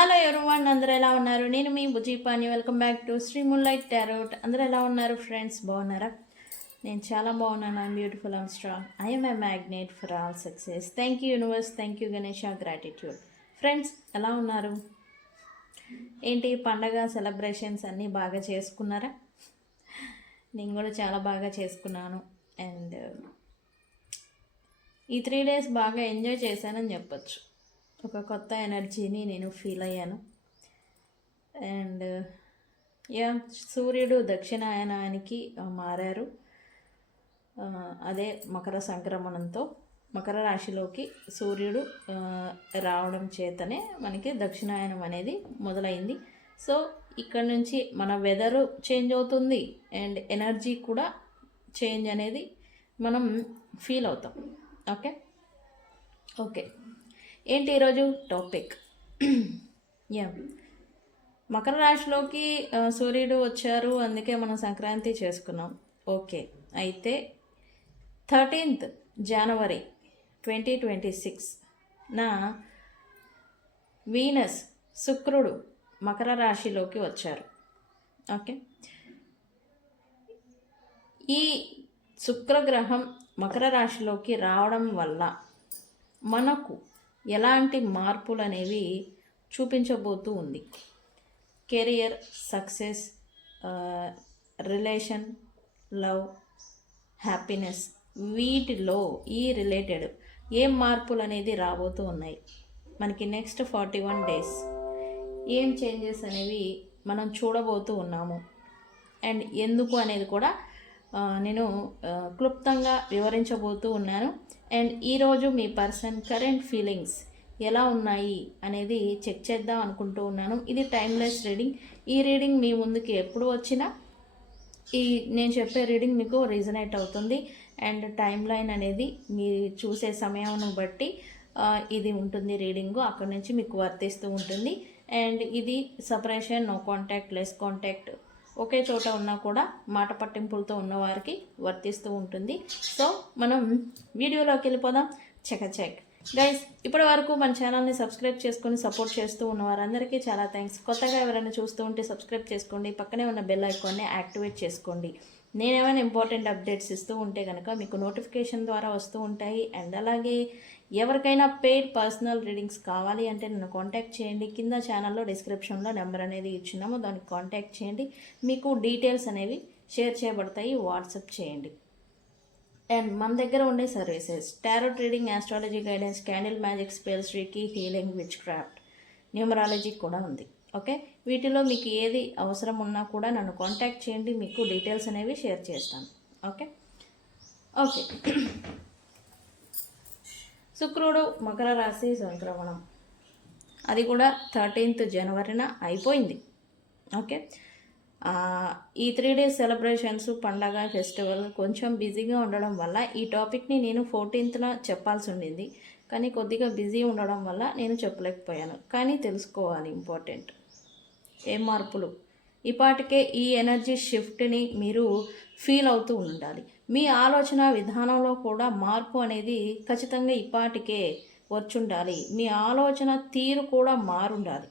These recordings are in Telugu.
హలో ఎవరీవన్, అందరూ ఎలా ఉన్నారు? నేను మీ Bujji Pani. Welcome back to Sri moonlight tarot. అందరూ ఎలా ఉన్నారు ఫ్రెండ్స్? బాగున్నారా? నేను చాలా బాగున్నాను. I'm beautiful, I'm strong, I'm a magnet for all success. Thank you universe, thank you Ganesha, gratitude. Friends ఎలా ఉన్నారు? ఏంటి పండగ సెలబ్రేషన్స్ అన్నీ బాగా చేసుకున్నారా? నేను కూడా చాలా బాగా చేసుకున్నాను. అండ్ ఈ 3 days బాగా ఎంజాయ్ చేశానని చెప్పొచ్చు. ఒక కొత్త ఎనర్జీని నేను ఫీల్ అయ్యాను. అండ్ సూర్యుడు దక్షిణాయనానికి మారారు. అదే మకర సంక్రమణంతో మకర రాశిలోకి సూర్యుడు రావడం చేతనే మనకి దక్షిణాయనం అనేది మొదలైంది. సో ఇక్కడ నుంచి మన వెదరు చేంజ్ అవుతుంది అండ్ ఎనర్జీ కూడా చేంజ్ అనేది మనం ఫీల్ అవుతాం. ఓకే ఓకే ఏంటి ఈరోజు టాపిక్? యా మకర రాశిలోకి సూర్యుడు వచ్చారు, అందుకే మనం సంక్రాంతి చేసుకున్నాం. ఓకే, అయితే 13th January 2026 నా వీనస్ శుక్రుడు మకర రాశిలోకి వచ్చారు. ఓకే, ఈ శుక్రగ్రహం మకర రాశిలోకి రావడం వల్ల మనకు ఎలాంటి మార్పులు అనేవి చూపించబోతూ ఉంది. Career, success, relation, love, happiness, వీటిలో ఈ రిలేటెడ్ ఏం మార్పులు అనేది రాబోతూ ఉన్నాయి మనకి నెక్స్ట్ 41 days. ఏం చేంజెస్ అనేవి మనం చూడబోతూ ఉన్నాము అండ్ ఎందుకు అనేది కూడా నేను క్లుప్తంగా వివరించబోతూ ఉన్నాను. అండ్ ఈరోజు మీ పర్సన్ కరెంట్ ఫీలింగ్స్ ఎలా ఉన్నాయి అనేది చెక్ చేద్దాం అనుకుంటూ ఉన్నాను. ఇది టైమ్లెస్ రీడింగ్. ఈ రీడింగ్ మీ ముందుకి ఎప్పుడు వచ్చినా నేను చెప్పే రీడింగ్ మీకు రీజనేట్ అవుతుంది. అండ్ టైం లైన్ అనేది మీరు చూసే సమయం బట్టి ఇది ఉంటుంది రీడింగు. అక్కడి నుంచి మీకు వర్తిస్తూ ఉంటుంది. అండ్ ఇది separation, no contact, less contact, ఒకే చోట ఉన్నా కూడా మాట పట్టింపులతో ఉన్నవారికి వర్తిస్తూ ఉంటుంది. సో మనం వీడియోలోకి వెళ్ళిపోదాం. చెక్ గైస్, ఇప్పటి వరకు మన ఛానల్ని సబ్స్క్రైబ్ చేసుకొని సపోర్ట్ చేస్తూ ఉన్న వారందరికీ చాలా థ్యాంక్స్. కొత్తగా ఎవరైనా చూస్తూ ఉంటే సబ్స్క్రైబ్ చేసుకోండి, పక్కనే ఉన్న బెల్ ఐకాన్ని యాక్టివేట్ చేసుకోండి. నేనేమైనా ఇంపార్టెంట్ అప్డేట్స్ ఇస్తూ ఉంటే కనుక మీకు నోటిఫికేషన్ ద్వారా వస్తూ ఉంటాయి. అండ్ అలాగే ఎవరికైనా పెయిడ్ పర్సనల్ రీడింగ్స్ కావాలి అంటే నన్ను కాంటాక్ట్ చేయండి. కింద ఛానల్లో డిస్క్రిప్షన్లో నెంబర్ అనేది ఇచ్చినాము, దానికి కాంటాక్ట్ చేయండి. మీకు డీటెయిల్స్ అనేవి షేర్ చేయబడతాయి, వాట్సాప్ చేయండి. అండ్ మన దగ్గర ఉండే services tarot reading, astrology guidance, candle magic, spells, reiki, healing, which craft, numerology కూడా ఉంది. ఓకే, వీటిలో మీకు ఏది అవసరం ఉన్నా కూడా నన్ను కాంటాక్ట్ చేయండి, మీకు డీటెయిల్స్ అనేవి షేర్ చేస్తాను. ఓకే ఓకే శుక్రుడు మకర రాశి సంక్రమణం, అది కూడా 13th January అయిపోయింది. ఓకే, ఈ 3 days సెలబ్రేషన్స్, పండగ, ఫెస్టివల్ కొంచెం బిజీగా ఉండడం వల్ల ఈ టాపిక్ని నేను 14th చెప్పాల్సి ఉండింది. కానీ కొద్దిగా బిజీ ఉండడం వల్ల నేను చెప్పలేకపోయాను. కానీ తెలుసుకోవాలి, ఇంపార్టెంట్. ఏ మార్పులు ఇప్పటికే ఈ ఎనర్జీ షిఫ్ట్ని మీరు ఫీల్ అవుతూ ఉండాలి. మీ ఆలోచన విధానంలో కూడా మార్పు అనేది ఖచ్చితంగా ఇప్పటికే వచ్చుండాలి. మీ ఆలోచన తీరు కూడా మారుండాలి.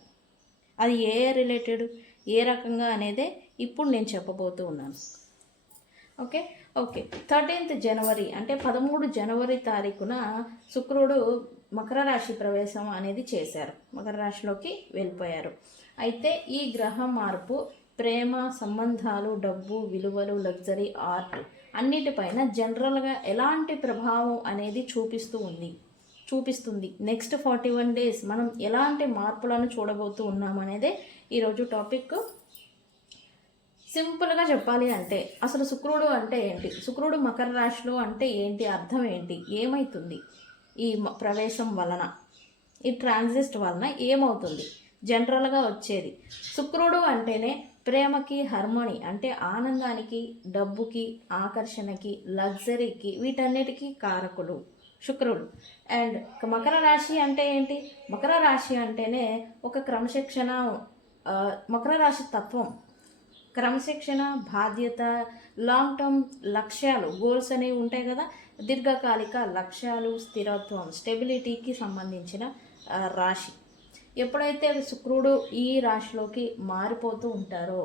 అది ఏ రిలేటెడ్, ఏ రకంగా అనేదే ఇప్పుడు నేను చెప్పబోతూ ఉన్నాను. ఓకే ఓకే 13th January అంటే 13 January శుక్రుడు మకర రాశి ప్రవేశం అనేది చేశారు, మకర రాశిలోకి వెళ్ళిపోయారు. అయితే ఈ గ్రహ మార్పు ప్రేమ, సంబంధాలు, డబ్బు, విలువలు, లగ్జరీ, ఆర్ట్ అన్నిటిపైన జనరల్గా ఎలాంటి ప్రభావం అనేది చూపిస్తుంది నెక్స్ట్ 41 days మనం ఎలాంటి మార్పులను చూడబోతూ ఉన్నామనేదే ఈరోజు టాపిక్. సింపుల్గా చెప్పాలి అంటే అసలు శుక్రుడు అంటే ఏంటి, శుక్రుడు మకర రాశిలో అంటే ఏంటి, అర్థం ఏంటి, ఏమవుతుంది ఈ ప్రవేశం వలన, ఈ ట్రాన్సిస్ట్ వలన ఏమవుతుంది జనరల్గా వచ్చేది. శుక్రుడు అంటేనే ప్రేమకి, హార్మోనీ అంటే ఆనందానికి, డబ్బుకి, ఆకర్షణకి, లగ్జరీకి, వీటన్నిటికీ కారకుడు శుక్రుడు. అండ్ మకర రాశి అంటే ఏంటి, మకర రాశి అంటేనే ఒక క్రమశిక్షణ, మకర రాశి తత్వం క్రమశిక్షణ, బాధ్యత, లాంగ్ టర్మ్ లక్ష్యాలు, గోల్స్ అనేవి ఉంటాయి కదా, దీర్ఘకాలిక లక్ష్యాలు, స్థిరత్వం, స్టెబిలిటీకి సంబంధించిన రాశి. ఎప్పుడైతే శుక్రుడు ఈ రాశిలోకి మారిపోతూ ఉంటారో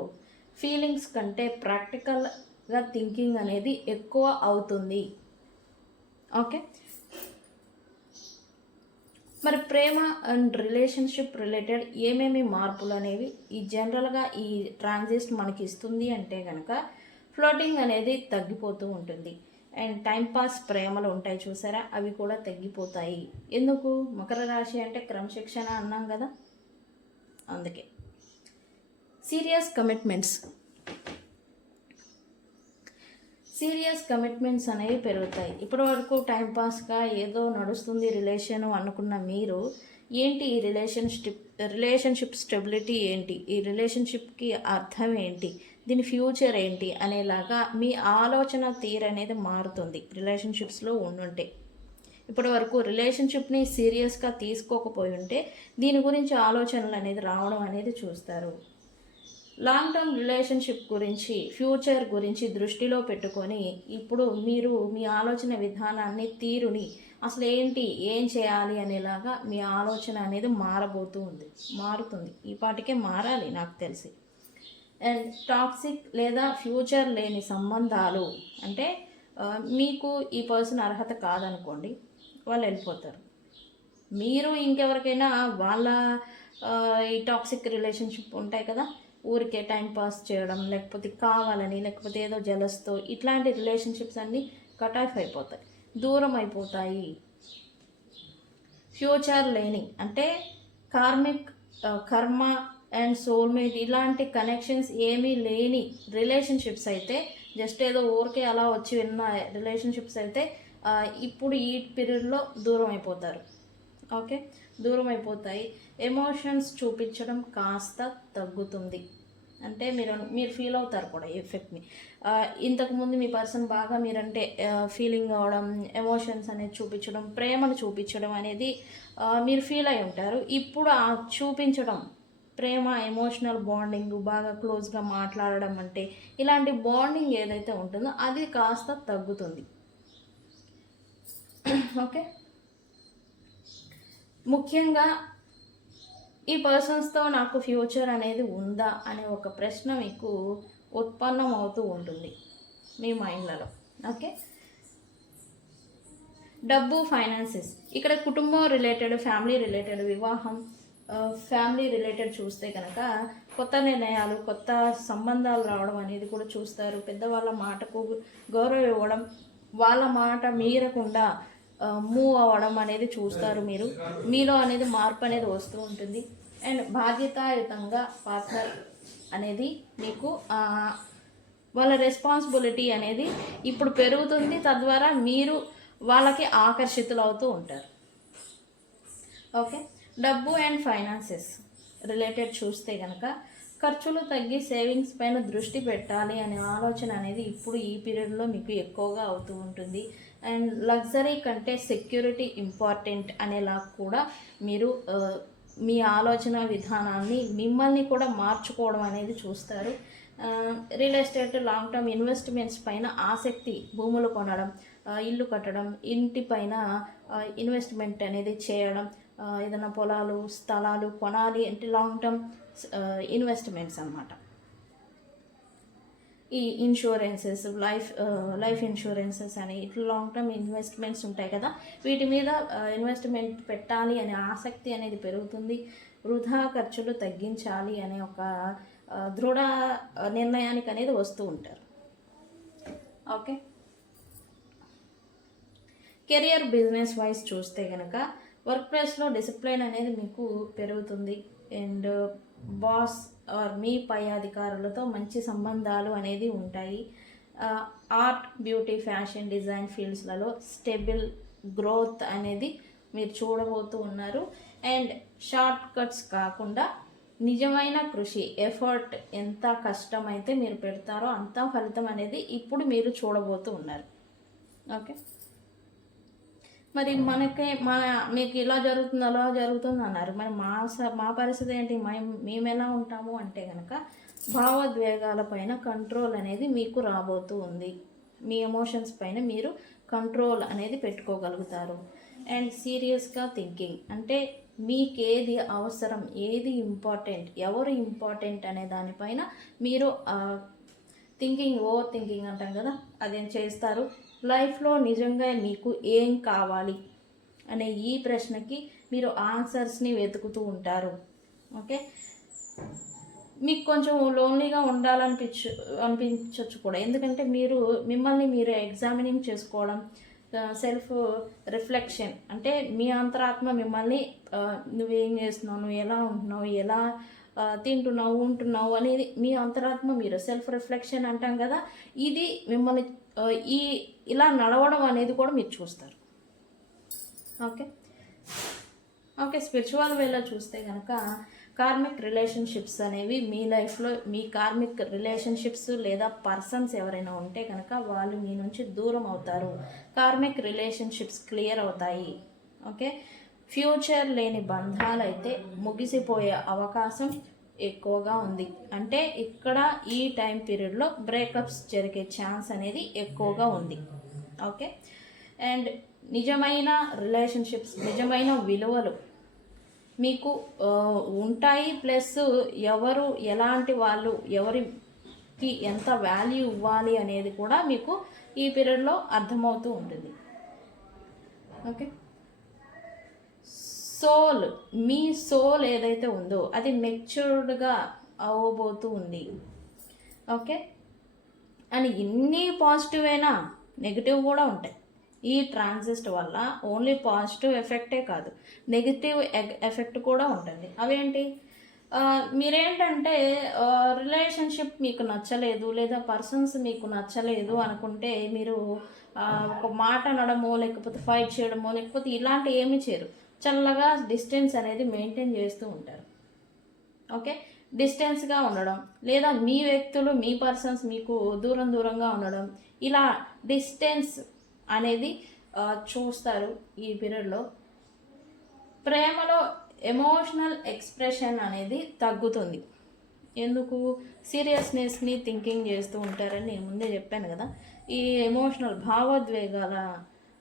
ఫీలింగ్స్ కంటే ప్రాక్టికల్గా థింకింగ్ అనేది ఎక్కువ అవుతుంది. ఓకే, మరి ప్రేమ అండ్ రిలేషన్షిప్ రిలేటెడ్ ఏమేమి మార్పులు అనేవి ఈ జనరల్గా ఈ ట్రాన్సిస్ట్ మనకి ఇస్తుంది అంటే కనుక ఫ్లోటింగ్ అనేది తగ్గిపోతూ ఉంటుంది. అండ్ టైంపాస్ ప్రేమలు ఉంటాయి చూసారా, అవి కూడా తగ్గిపోతాయి. ఎందుకు? మకర రాశి అంటే క్రమశిక్షణ అన్నాం కదా, అందుకే. సీరియస్ కమిట్మెంట్స్ అనేవి పెరుగుతాయి. ఇప్పటి వరకు టైంపాస్గా ఏదో నడుస్తుంది రిలేషన్ అనుకున్న మీరు ఏంటి ఈ రిలేషన్షిప్ స్టెబిలిటీ ఏంటి, ఈ రిలేషన్షిప్కి అర్థం ఏంటి, దీని ఫ్యూచర్ ఏంటి అనేలాగా మీ ఆలోచన తీరు అనేది మారుతుంది. రిలేషన్షిప్స్లో ఉండుంటే ఇప్పటి వరకు రిలేషన్షిప్ని సీరియస్గా తీసుకోకపోయి ఉంటే దీని గురించి ఆలోచనలు అనేది రావడం అనేది చూస్తారు. లాంగ్ టర్మ్ రిలేషన్షిప్ గురించి, ఫ్యూచర్ గురించి దృష్టిలో పెట్టుకొని ఇప్పుడు మీరు మీ ఆలోచన విధానాన్ని, తీరుని అసలు ఏంటి, ఏం చేయాలి అనేలాగా మీ ఆలోచన అనేది మారుతుంది. ఈ పాటికే మారాలి నాకు తెలిసి. అండ్ టాక్సిక్ లేదా ఫ్యూచర్ లేని సంబంధాలు అంటే మీకు ఈ పర్సన్ అర్హత కాదనుకోండి, వాళ్ళు వెళ్ళిపోతారు. మీరు ఇంకెవరికైనా వాళ్ళ ఈ టాక్సిక్ రిలేషన్షిప్ ఉంటాయి కదా, ఊరికే టైం పాస్ చేయడం, లేకపోతే కావాలని, లేకపోతే ఏదో జలస్తో, ఇట్లాంటి రిలేషన్షిప్స్ అన్నీ కట్ ఆఫ్ అయిపోతాయి, దూరం అయిపోతాయి. ఫ్యూచర్ లేని అంటే కర్మ అండ్ సోల్మేట్ ఇలాంటి కనెక్షన్స్ ఏమీ లేని రిలేషన్షిప్స్ అయితే, జస్ట్ ఏదో ఊరికే అలా వచ్చి విన్న రిలేషన్షిప్స్ అయితే ఇప్పుడు ఈ పీరియడ్లో దూరం అయిపోతారు. ఓకే, దూరం అయిపోతాయి. ఎమోషన్స్ చూపించడం కాస్త తగ్గుతుంది. అంటే మీరు ఫీల్ అవుతారు కూడా ఈ ఎఫెక్ట్ని. ఇంతకుముందు మీ పర్సన్ బాగా మీరంటే ఫీలింగ్ అవ్వడం, ఎమోషన్స్ అనేది చూపించడం, ప్రేమను చూపించడం అనేది మీరు ఫీల్ అయి ఉంటారు. ఇప్పుడు ఆ చూపించడం, ప్రేమ, ఎమోషనల్ బాండింగ్, బాగా క్లోజ్గా మాట్లాడడం అంటే ఇలాంటి బాండింగ్ ఏదైతే ఉంటుందో అది కాస్త తగ్గుతుంది. ఓకే, ముఖ్యంగా ఈ పర్సన్స్తో నాకు ఫ్యూచర్ అనేది ఉందా అనే ఒక ప్రశ్న మీకు ఉత్పన్నం అవుతూ ఉంటుంది మీ మైండ్లలో. ఓకే, డబ్బు, ఫైనాన్సెస్, ఇక్కడ కుటుంబం రిలేటెడ్, ఫ్యామిలీ రిలేటెడ్, వివాహం, ఫ్యామిలీ రిలేటెడ్ చూస్తే కనుక కొత్త నిర్ణయాలు, కొత్త సంబంధాలు రావడం అనేది కూడా చూస్తారు. పెద్దవాళ్ళ మాటకు గౌరవం ఇవ్వడం, వాళ్ళ మాట మీరకుండా మూవ్ అవ్వడం అనేది చూస్తారు. మీలో అనేది మార్పు అనేది వస్తూ ఉంటుంది. అండ్ బాధ్యతాయుతంగా పార్ట్నర్ అనేది మీకు వాళ్ళ రెస్పాన్సిబిలిటీ అనేది ఇప్పుడు పెరుగుతుంది. తద్వారా మీరు వాళ్ళకి ఆకర్షితులు అవుతూ ఉంటారు. ఓకే, డబ్బు అండ్ ఫైనాన్సెస్ రిలేటెడ్ చూస్తే కనుక ఖర్చులు తగ్గి సేవింగ్స్ పైన దృష్టి పెట్టాలి అనే ఆలోచన అనేది ఇప్పుడు ఈ పీరియడ్లో మీకు ఎక్కువగా అవుతూ ఉంటుంది. అండ్ లగ్జరీ కంటే సెక్యూరిటీ ఇంపార్టెంట్ అనేలా కూడా మీరు మీ ఆలోచన విధానాన్ని, మిమ్మల్ని కూడా మార్చుకోవడం అనేది చూస్తారు. Real estate, long term investments పైన ఆసక్తి, భూములు కొనడం, ఇల్లు కట్టడం, ఇంటి పైన ఇన్వెస్ట్మెంట్ అనేది చేయడం, ఏదైనా పొలాలు, స్థలాలు కొనాలి అంటే లాంగ్ టర్మ్ ఇన్వెస్ట్మెంట్స్ అన్నమాట. ఈ ఇన్సూరెన్సెస్, లైఫ్ ఇన్సూరెన్సెస్ అని ఇట్లా లాంగ్ టర్మ్ ఇన్వెస్ట్మెంట్స్ ఉంటాయి కదా, వీటి మీద ఇన్వెస్ట్మెంట్ పెట్టాలి అనే ఆసక్తి అనేది పెరుగుతుంది. వృధా ఖర్చులు తగ్గించాలి అనే ఒక దృఢ నిర్ణయానికి అనేది వస్తూ ఉంటారు. ఓకే, కెరియర్, బిజినెస్ వైజ్ చూస్తే కనుక వర్క్ ప్లేస్లో డిసిప్లిన్ అనేది మీకు పెరుగుతుంది. అండ్ బాస్ ఆర్ మీ పై అధికారులతో మంచి సంబంధాలు అనేది ఉంటాయి. ఆర్ట్, బ్యూటీ, ఫ్యాషన్, డిజైన్ ఫీల్డ్స్లలో స్టెబుల్ గ్రోత్ అనేది మీరు చూడబోతూ ఉన్నారు. అండ్ షార్ట్ కట్స్ కాకుండా నిజమైన కృషి, ఎఫర్ట్, ఎంత కష్టమైతే మీరు పెడతారో అంత ఫలితం అనేది ఇప్పుడు మీరు చూడబోతూ ఉన్నారు. ఓకే, మరి మీకు ఇలా జరుగుతుంది, అలా జరుగుతుంది అన్నారు. మరి మా పరిస్థితి ఏంటి, మేము ఎలా ఉంటాము అంటే కనుక భావోద్వేగాల పైన కంట్రోల్ అనేది మీకు రాబోతూ ఉంది. మీ ఎమోషన్స్ పైన మీరు కంట్రోల్ అనేది పెట్టుకోగలుగుతారు. అండ్ సీరియస్గా థింకింగ్ అంటే మీకేది అవసరం, ఏది ఇంపార్టెంట్, ఎవరు ఇంపార్టెంట్ అనే దానిపైన మీరు ఓవర్ థింకింగ్ అంటాం కదా, అదేం చేస్తారు. లైఫ్లో నిజంగా మీకు ఏం కావాలి అనే ఈ ప్రశ్నకి మీరు ఆన్సర్స్ని వెతుకుతూ ఉంటారు. ఓకే, మీకు కొంచెం లోన్లీగా అనిపించవచ్చు కూడా, ఎందుకంటే మిమ్మల్ని మీరు ఎగ్జామినింగ్ చేసుకోవడం, సెల్ఫ్ రిఫ్లెక్షన్ అంటే మీ అంతరాత్మ మిమ్మల్ని నువ్వేం చేస్తున్నావు, నువ్వు ఎలా ఉంటున్నావు, ఎలా తింటున్నావు ఉంటున్నావు అనేది మీ అంతరాత్మ మీరు సెల్ఫ్ రిఫ్లెక్షన్ అంటాం కదా, ఇది మిమ్మల్ని ఇలా నడవడం అనేది కూడా మీరు చూస్తారు. ఓకే, స్పిరిచువల్ వేలో చూస్తే కనుక కార్మిక్ రిలేషన్షిప్స్ అనేవి మీ లైఫ్లో, మీ కార్మిక్ రిలేషన్షిప్స్ లేదా పర్సన్స్ ఎవరైనా ఉంటే కనుక వాళ్ళు మీ నుంచి దూరం అవుతారు. కార్మిక్ రిలేషన్షిప్స్ క్లియర్ అవుతాయి. ఓకే, ఫ్యూచర్ లేని బంధాలు అయితే ముగిసిపోయే అవకాశం ఎక్కువగా ఉంది. అంటే ఇక్కడ ఈ టైం పీరియడ్లో బ్రేకప్స్ జరిగే ఛాన్స్ అనేది ఎక్కువగా ఉంది. ఓకే, అండ్ నిజమైన రిలేషన్షిప్స్, నిజమైన విలువలు మీకు ఉంటాయి. ప్లస్ ఎవరు ఎలాంటి వాళ్ళు, ఎవరికి ఎంత వాల్యూ ఇవ్వాలి అనేది కూడా మీకు ఈ పీరియడ్లో అర్థమవుతూ ఉంటుంది. ఓకే, మీ సోల్ ఏదైతే ఉందో అది మెచ్యూర్డ్గా అవ్వబోతూ ఉంది. ఓకే, అని ఇన్ని పాజిటివ్ అయినా నెగిటివ్ కూడా ఉంటాయి. ఈ ట్రాన్సిస్ట్ వల్ల ఓన్లీ పాజిటివ్ ఎఫెక్టే కాదు, నెగిటివ్ ఎఫెక్ట్ కూడా ఉంటుంది. అవేంటి, మీరేంటంటే రిలేషన్షిప్ మీకు నచ్చలేదు లేదా పర్సన్స్ మీకు నచ్చలేదు అనుకుంటే మీరు ఒక మాట అనడమో లేకపోతే ఫైట్ చేయడమో లేకపోతే ఇలాంటి ఏమీ చేయరు. చల్లగా డిస్టెన్స్ అనేది మెయింటైన్ చేస్తూ ఉంటారు. ఓకే, డిస్టెన్స్గా ఉండడం లేదా మీ వ్యక్తులు, మీ పర్సన్స్ మీకు దూరంగా ఉండడం, ఇలా డిస్టెన్స్ అనేది చూస్తారు. ఈ పీరియడ్లో ప్రేమలో ఎమోషనల్ ఎక్స్ప్రెషన్ అనేది తగ్గుతుంది. ఎందుకు, సీరియస్నెస్ని థింకింగ్ చేస్తూ ఉంటారని నేను ముందే చెప్పాను కదా. ఈ ఎమోషనల్ భావోద్వేగాల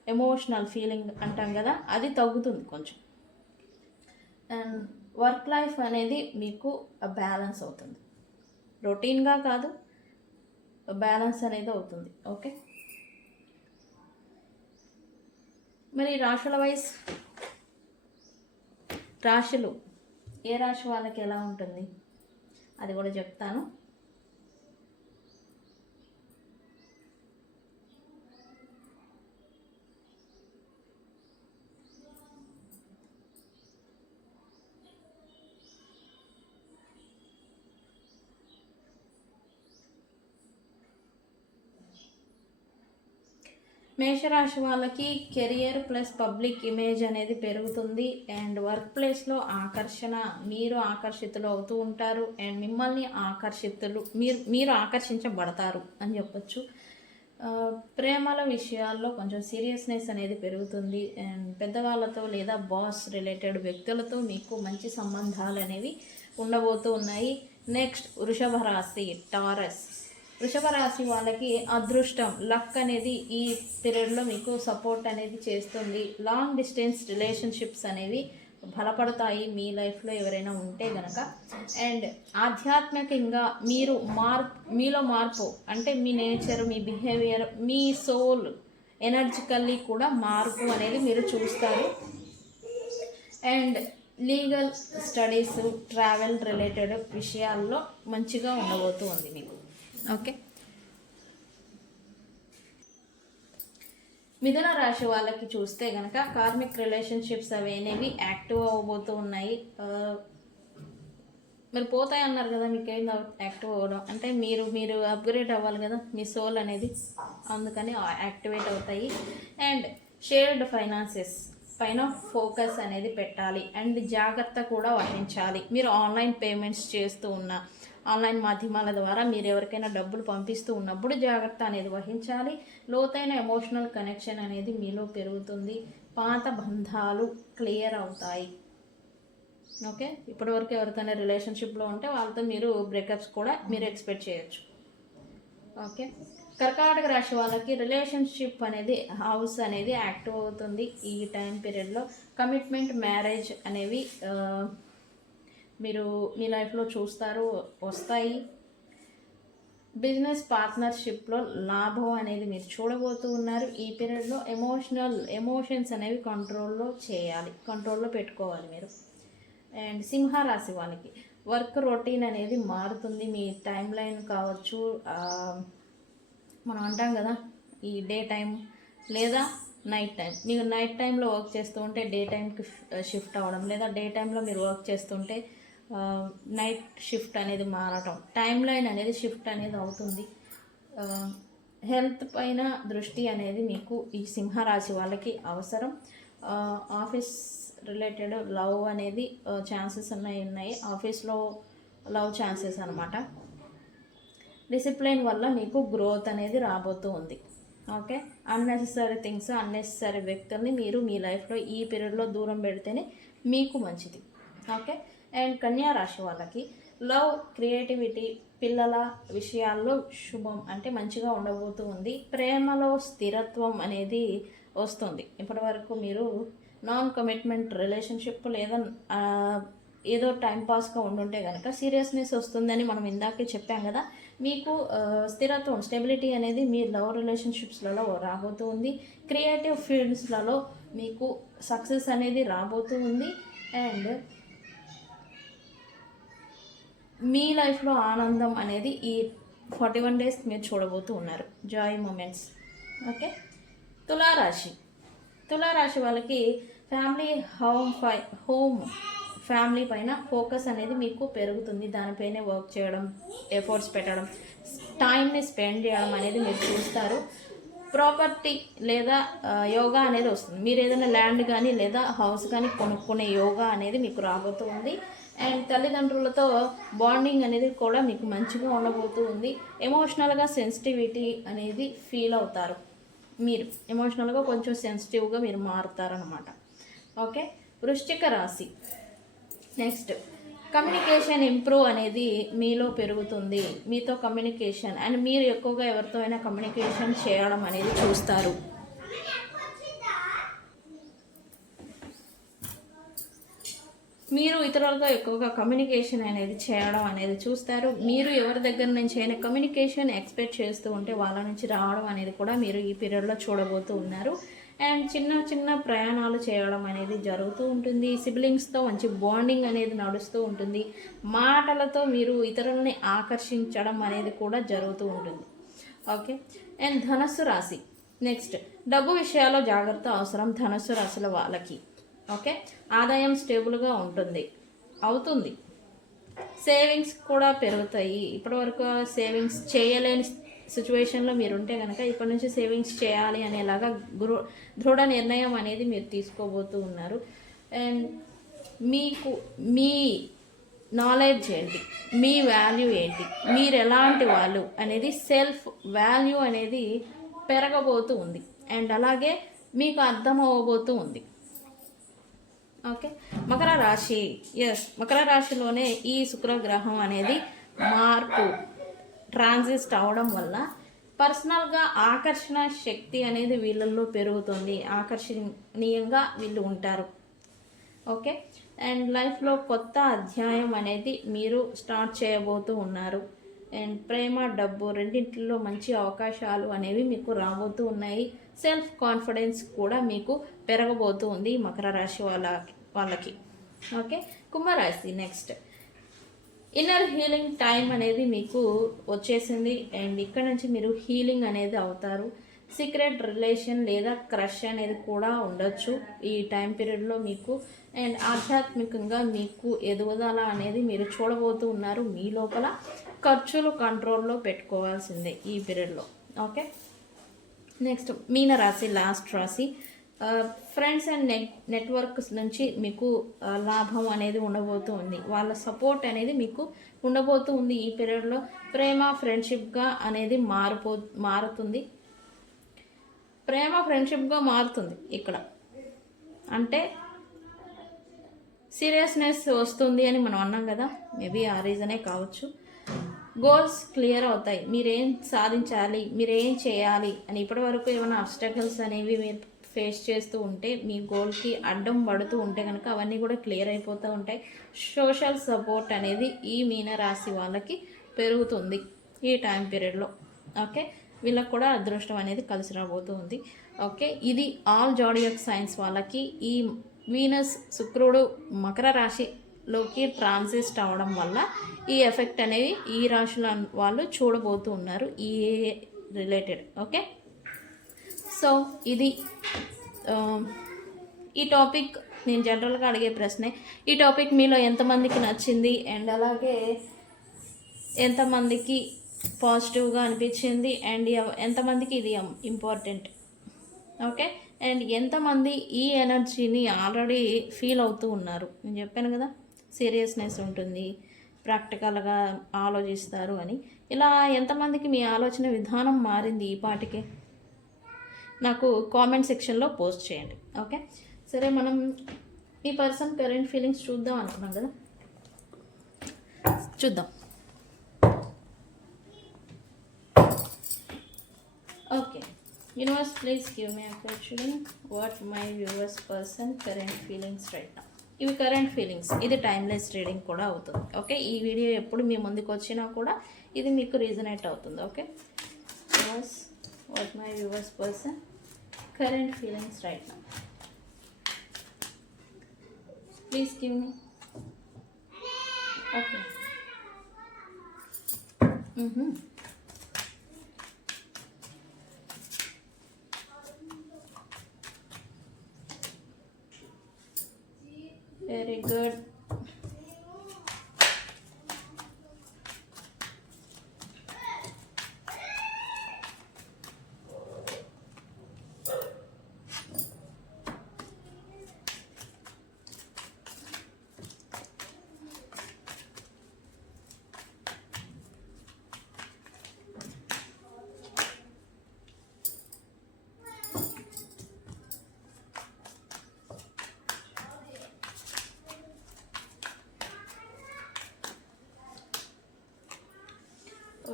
ఎమోషనల్ ఫీలింగ్ అంటాం కదా, అది తగ్గుతుంది కొంచెం. అండ్ వర్క్ లైఫ్ అనేది మీకు బ్యాలెన్స్ అవుతుంది. రొటీన్గా కాదు, బ్యాలెన్స్ అనేది అవుతుంది. ఓకే, మరి రాశుల వైజ్ రాశులు ఏ రాశి వాళ్ళకి ఎలా ఉంటుంది అది కూడా చెప్తాను. మేషరాశి వాళ్ళకి కెరియర్ ప్లస్ పబ్లిక్ ఇమేజ్ అనేది పెరుగుతుంది. అండ్ వర్క్ ప్లేస్లో ఆకర్షణ, మీరు ఆకర్షితులు అవుతూ ఉంటారు. అండ్ మిమ్మల్ని మీరు ఆకర్షించబడతారు అని చెప్పొచ్చు. ప్రేమల విషయాల్లో కొంచెం సీరియస్నెస్ అనేది పెరుగుతుంది. అండ్ పెద్దవాళ్ళతో లేదా బాస్ రిలేటెడ్ వ్యక్తులతో మీకు మంచి సంబంధాలు అనేవి ఉండబోతూ ఉన్నాయి. నెక్స్ట్ వృషభ రాశి, టారస్. వృషభ రాశి వాళ్ళకి అదృష్టం, లక్ అనేది ఈ పీరియడ్లో మీకు సపోర్ట్ అనేది చేస్తుంది. లాంగ్ డిస్టెన్స్ రిలేషన్షిప్స్ అనేవి బలపడతాయి మీ లైఫ్లో ఎవరైనా ఉంటే గనక. అండ్ ఆధ్యాత్మికంగా మీలో మార్పు అంటే మీ నేచర్, మీ బిహేవియర్, మీ సోల్ ఎనర్జికల్లీ కూడా మార్పు అనేది మీరు చూస్తారు. And legal studies, travel related విషయాల్లో మంచిగా ఉండబోతూ ఉంది మీకు. ఓకే, మిథున రాశి వాళ్ళకి చూస్తే కనుక కార్మిక్ రిలేషన్షిప్స్ అనేవి యాక్టివ్ అవ్వబోతూ ఉన్నాయి. మీరు పోతాయి అన్నారు కదా, మీకు ఏం యాక్టివ్ అవ్వడం అంటే మీరు అప్గ్రేడ్ అవ్వాలి కదా మీ సోల్ అనేది, అందుకని యాక్టివేట్ అవుతాయి. అండ్ షేర్డ్ ఫైనాన్సెస్ పైన ఫోకస్ అనేది పెట్టాలి. అండ్ జాగ్రత్త కూడా వహించాలి. మీరు ఆన్లైన్ పేమెంట్స్ చేస్తూ ఉన్నా, ఆన్లైన్ మాధ్యమాల ద్వారా మీరు ఎవరికైనా డబ్బులు పంపిస్తూ ఉన్నప్పుడు జాగ్రత్త అనేది వహించాలి. లోతైన ఎమోషనల్ కనెక్షన్ అనేది మీలో పెరుగుతుంది. పాత బంధాలు క్లియర్ అవుతాయి. ఓకే, ఇప్పటివరకు ఎవరికైనా రిలేషన్షిప్లో ఉంటే వాళ్ళతో మీరు బ్రేకప్స్ కూడా మీరు ఎక్స్పెక్ట్ చేయొచ్చు. ఓకే, కర్కాటక రాశి వాళ్ళకి రిలేషన్షిప్ అనేది హౌస్ అనేది యాక్టివ్ అవుతుంది ఈ టైం పీరియడ్లో. కమిట్మెంట్, మ్యారేజ్ అనేవి మీరు మీ లైఫ్లో చూస్తారు, వస్తాయి. బిజినెస్ పార్ట్నర్షిప్లో లాభం అనేది మీరు చూడబోతూ ఉన్నారు ఈ పీరియడ్లో. ఎమోషన్స్ అనేవి కంట్రోల్లో పెట్టుకోవాలి మీరు. అండ్ సింహరాశి వాళ్ళకి వర్క్ రొటీన్ అనేది మారుతుంది. మీ టైం లైన్ కావచ్చు, మనం అంటాం కదా ఈ డే టైం లేదా నైట్ టైం. మీరు నైట్ టైంలో వర్క్ చేస్తూ ఉంటే డే టైంకి షిఫ్ట్ అవ్వడం, లేదా డే టైంలో మీరు వర్క్ చేస్తుంటే నైట్ షిఫ్ట్ అనేది మారటం, టైం లైన్ అనేది షిఫ్ట్ అనేది అవుతుంది. హెల్త్ పైన దృష్టి అనేది మీకు ఈ సింహరాశి వాళ్ళకి అవసరం. ఆఫీస్ రిలేటెడ్ లవ్ అనేది ఛాన్సెస్ ఉన్నాయి. ఆఫీస్లో లవ్ ఛాన్సెస్ అనమాట. డిసిప్లిన్ వల్ల మీకు గ్రోత్ అనేది రాబోతూ ఉంది. ఓకే, అన్నెసెసరీ థింగ్స్, అన్నెసెసరీ వ్యక్తుల్ని మీరు మీ లైఫ్లో ఈ పీరియడ్లో దూరం పెడితేనే మీకు మంచిది. ఓకే. అండ్ కన్యా రాశి వాళ్ళకి లవ్, క్రియేటివిటీ, పిల్లల విషయాల్లో శుభం అంటే మంచిగా ఉండబోతూ ఉంది. ప్రేమలో స్థిరత్వం అనేది వస్తుంది. ఇప్పటివరకు మీరు నాన్ కమిట్మెంట్ రిలేషన్షిప్ లేదా ఏదో టైంపాస్గా ఉండుంటే కనుక సీరియస్నెస్ వస్తుందని మనం ఇందాకే చెప్పాం కదా. మీకు స్థిరత్వం, స్టెబిలిటీ అనేది మీ లవ్ రిలేషన్షిప్స్లలో రాబోతూ ఉంది. క్రియేటివ్ ఫీల్డ్స్లలో మీకు సక్సెస్ అనేది రాబోతూ ఉంది. అండ్ మీ లైఫ్లో ఆనందం అనేది ఈ 41 డేస్ మీరు చూడబోతూ ఉన్నారు. Joy moments. ఓకే. తులారాశి వాళ్ళకి ఫ్యామిలీ, హోమ్ ఫ్యామిలీ పైన ఫోకస్ అనేది మీకు పెరుగుతుంది. దానిపైనే వర్క్ చేయడం, ఎఫర్ట్స్ పెట్టడం, టైంని స్పెండ్ చేయడం అనేది మీరు చూస్తారు. ప్రాపర్టీ లేదా యోగా అనేది వస్తుంది. మీరు ఏదైనా ల్యాండ్ కానీ లేదా హౌస్ కానీ కొనుక్కునే యోగా అనేది మీకు రాబోతూ ఉంది. అండ్ తల్లిదండ్రులతో బాండింగ్ అనేది కూడా మీకు మంచిగా ఉండబోతూ ఉంది. ఎమోషనల్గా సెన్సిటివిటీ అనేది ఫీల్ అవుతారు. మీరు ఎమోషనల్గా కొంచెం సెన్సిటివ్గా మీరు మారుతారనమాట. ఓకే. వృశ్చిక రాశి నెక్స్ట్, కమ్యూనికేషన్ ఇంప్రూవ్ అనేది మీలో పెరుగుతుంది. మీతో కమ్యూనికేషన్ అండ్ మీరు ఎక్కువగా ఎవరితో అయినా కమ్యూనికేషన్ చేయడం అనేది చూస్తారు. మీరు ఇతరులతో ఎక్కువగా కమ్యూనికేషన్ అనేది చేయడం అనేది చూస్తారు. మీరు ఎవరి దగ్గర నుంచి అయినా కమ్యూనికేషన్ ఎక్స్పెక్ట్ చేస్తూ ఉంటే వాళ్ళ నుంచి రావడం అనేది కూడా మీరు ఈ పీరియడ్లో చూడబోతూ ఉన్నారు. అండ్ చిన్న ప్రయాణాలు చేయడం అనేది జరుగుతూ ఉంటుంది. సిబ్లింగ్స్తో మంచి బాండింగ్ అనేది నడుస్తూ ఉంటుంది. మాటలతో మీరు ఇతరులని ఆకర్షించడం అనేది కూడా జరుగుతూ ఉంటుంది. ఓకే. అండ్ ధనస్సు రాశి నెక్స్ట్, డబ్బు విషయాల్లో జాగ్రత్త అవసరం ధనస్సు రాశుల వాళ్ళకి. ఓకే. ఆదాయం స్టేబుల్గా అవుతుంది. సేవింగ్స్ కూడా పెరుగుతాయి. ఇప్పటివరకు సేవింగ్స్ చేయలేని సిచ్యువేషన్లో మీరు ఉంటే కనుక ఇప్పటి నుంచి సేవింగ్స్ చేయాలి అనేలాగా దృఢ నిర్ణయం అనేది మీరు తీసుకోబోతూ ఉన్నారు. అండ్ మీకు మీ నాలెడ్జ్ ఏంటి, మీ వాల్యూ ఏంటి, మీరు ఎలాంటి వాళ్ళు అనేది సెల్ఫ్ వాల్యూ అనేది పెరగబోతూ ఉంది. అండ్ అలాగే మీకు అర్థం అవ్వబోతూ ఉంది. ఓకే. మకర రాశిలోనే ఈ శుక్రగ్రహం అనేది ట్రాన్సిస్ట్ అవడం వల్ల పర్సనల్గా ఆకర్షణ శక్తి అనేది వీళ్ళల్లో పెరుగుతుంది. ఆకర్షణీయంగా వీళ్ళు ఉంటారు. ఓకే. అండ్ లైఫ్లో కొత్త అధ్యాయం అనేది మీరు స్టార్ట్ చేయబోతూ ఉన్నారు. అండ్ ప్రేమ, డబ్బు రెండింటిలో మంచి అవకాశాలు అనేవి మీకు రాబోతూ ఉన్నాయి. సెల్ఫ్ కాన్ఫిడెన్స్ కూడా మీకు పెరగబోతూ ఉంది మకర రాశి వాళ్ళకి. ఓకే. కుంభరాశి నెక్స్ట్, ఇన్నర్ హీలింగ్ టైం అనేది మీకు వచ్చేసింది. అండ్ ఇక్కడ నుంచి మీరు హీలింగ్ అనేది అవుతారు. సీక్రెట్ రిలేషన్ లేదా క్రష్ అనేది కూడా ఉండొచ్చు ఈ టైం పీరియడ్లో మీకు. అండ్ ఆధ్యాత్మికంగా మీకు ఎదుగుదల అనేది మీరు చూడబోతూ ఉన్నారు. మీ లోపల ఖర్చులు కంట్రోల్లో పెట్టుకోవాల్సిందే ఈ పీరియడ్లో. ఓకే. నెక్స్ట్ మీనరాశి, లాస్ట్ రాశి. ఫ్రెండ్స్ అండ్ నెట్వర్క్స్ నుంచి మీకు లాభం అనేది ఉండబోతూ ఉంది. వాళ్ళ సపోర్ట్ అనేది మీకు ఉండబోతూ ఉంది ఈ పీరియడ్లో. ప్రేమ ఫ్రెండ్షిప్గా అనేది మారుతుంది. ప్రేమ ఫ్రెండ్షిప్గా మారుతుంది ఇక్కడ. అంటే సీరియస్నెస్ వస్తుంది అని మనం అన్నాం కదా, మేబీ ఆ రీజనే కావచ్చు. గోల్స్ క్లియర్ అవుతాయి. మీరేం సాధించాలి, మీరేం చేయాలి అని ఇప్పటివరకు ఏమైనా అబ్స్టకల్స్ అనేవి మీరు ఫేస్ చేస్తూ ఉంటే, మీ గోల్కి అడ్డం పడుతూ ఉంటే కనుక అవన్నీ కూడా క్లియర్ అయిపోతూ ఉంటాయి. సోషల్ సపోర్ట్ అనేది ఈ మీనరాశి వాళ్ళకి పెరుగుతుంది ఈ టైం పీరియడ్లో. ఓకే, వీళ్ళకి కూడా అదృష్టం అనేది కలిసి రాబోతుంది. ఓకే, ఇది ఆల్ జోడియాక్ సైన్స్ వాళ్ళకి ఈ వీనస్ శుక్రుడు మకర రాశిలోకి ట్రాన్సిస్ట్ అవ్వడం వల్ల ఈ ఎఫెక్ట్ అనేవి ఈ రాశుల వాళ్ళు చూడబోతూ ఉన్నారు ఈ రిలేటెడ్. ఓకే, సో ఇది ఈ టాపిక్ నేను జనరల్గా అడిగే ప్రశ్నే. ఈ టాపిక్ మీలో ఎంతమందికి నచ్చింది అండ్ అలాగే ఎంతమందికి పాజిటివ్గా అనిపించింది అండ్ ఎంతమందికి ఇది ఇంపార్టెంట్. ఓకే, అండ్ ఎంతమంది ఈ ఎనర్జీని ఆల్రెడీ ఫీల్ అవుతూ ఉన్నారు. నేను చెప్పాను కదా, సీరియస్నెస్ ఉంటుంది, ప్రాక్టికల్గా ఆలోచిస్తారు అని. ఇలా ఎంతమందికి మీ ఆలోచన విధానం మారింది ఈ పాటికే నాకు కామెంట్ సెక్షన్లో పోస్ట్ చేయండి. ఓకే, సరే, మనం ఈ పర్సన్ కరెంట్ ఫీలింగ్స్ చూద్దాం అనుకున్నాం కదా, చూద్దాం. Okay, universe please give me a question what my viewers person current feelings right now. ఇవి కరెంట్ ఫీలింగ్స్, ఇది టైమ్లెస్ రీడింగ్ కూడా అవుతుంది. ఓకే, ఈ వీడియో ఎప్పుడు మీ ముందుకు వచ్చినా కూడా ఇది మీకు రీజనేట్ అవుతుంది. Okay, universe what my viewers person current feelings right now, please give me. Okay, very good.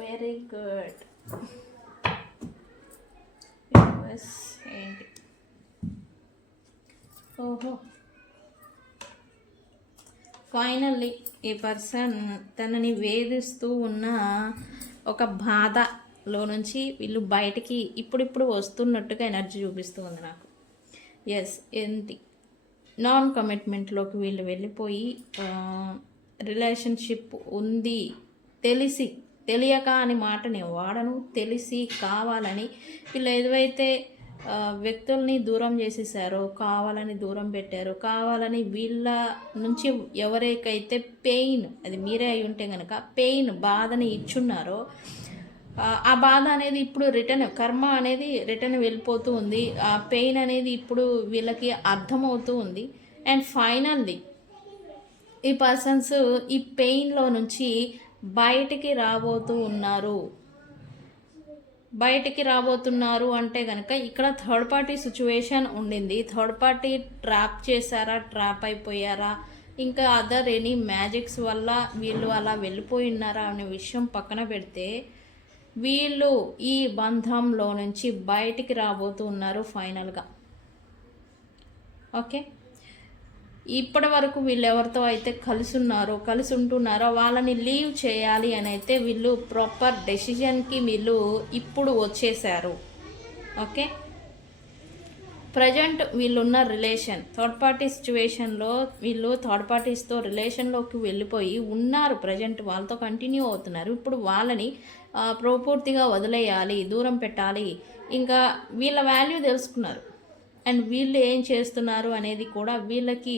Very good. ఏంటి? ఓహో, ఫైనల్లీ ఈ పర్సన్ తనని వేధిస్తూ ఉన్న ఒక బాధలో నుంచి వీళ్ళు బయటికి ఇప్పుడిప్పుడు వస్తున్నట్టుగా ఎనర్జీ చూపిస్తూ ఉంది నాకు. ఎస్, ఏంటి, నాన్ కమిట్మెంట్లోకి వీళ్ళు వెళ్ళిపోయి రిలేషన్షిప్ ఉంది తెలియక అని మాట నేను వాడను, తెలిసి కావాలని వీళ్ళు ఏదైతే వ్యక్తుల్ని దూరం చేసేసారో, కావాలని దూరం పెట్టారో, కావాలని వీళ్ళ నుంచి ఎవరికైతే పెయిన్, అది మీరే అయి ఉంటే కనుక పెయిన్ బాధని ఇచ్చున్నారో ఆ బాధ అనేది ఇప్పుడు రిటర్న్, కర్మ అనేది రిటర్న్ వెళ్ళిపోతూ ఉంది. ఆ పెయిన్ అనేది ఇప్పుడు వీళ్ళకి అర్థమవుతూ ఉంది. అండ్ ఫైనల్లీ ఈ పర్సన్స్ ఈ పెయిన్లో నుంచి బయటికి రాబోతున్నారు అంటే కనుక ఇక్కడ థర్డ్ పార్టీ సిచ్యువేషన్ ఉండింది. థర్డ్ పార్టీ ట్రాప్ చేశారా, ట్రాప్ అయిపోయారా, ఇంకా అదర్ ఎనీ మ్యాజిక్స్ వల్ల వీళ్ళు అలా వెళ్ళిపోయి ఉన్నారా అనే విషయం పక్కన పెడితే వీళ్ళు ఈ బంధంలో నుంచి బయటికి రాబోతూ ఉన్నారు ఫైనల్గా. ఓకే, ఇప్పటి వరకు వీళ్ళు ఎవరితో అయితే కలిసి ఉంటున్నారో వాళ్ళని లీవ్ చేయాలి అని అయితే వీళ్ళు ప్రాపర్ డెసిషన్కి వీళ్ళు ఇప్పుడు వచ్చేసారు. ఓకే, ప్రజెంట్ వీళ్ళున్న రిలేషన్ థర్డ్ పార్టీ సిచ్యువేషన్లో వీళ్ళు థర్డ్ పార్టీస్తో రిలేషన్లోకి వెళ్ళిపోయి ఉన్నారు. ప్రజెంట్ వాళ్ళతో కంటిన్యూ అవుతున్నారు. ఇప్పుడు వాళ్ళని పూర్తిగా వదిలేయాలి, దూరం పెట్టాలి. ఇంకా వీళ్ళ వాల్యూ తెలుసుకున్నారు అండ్ వీళ్ళు ఏం చేస్తున్నారు అనేది కూడా వీళ్ళకి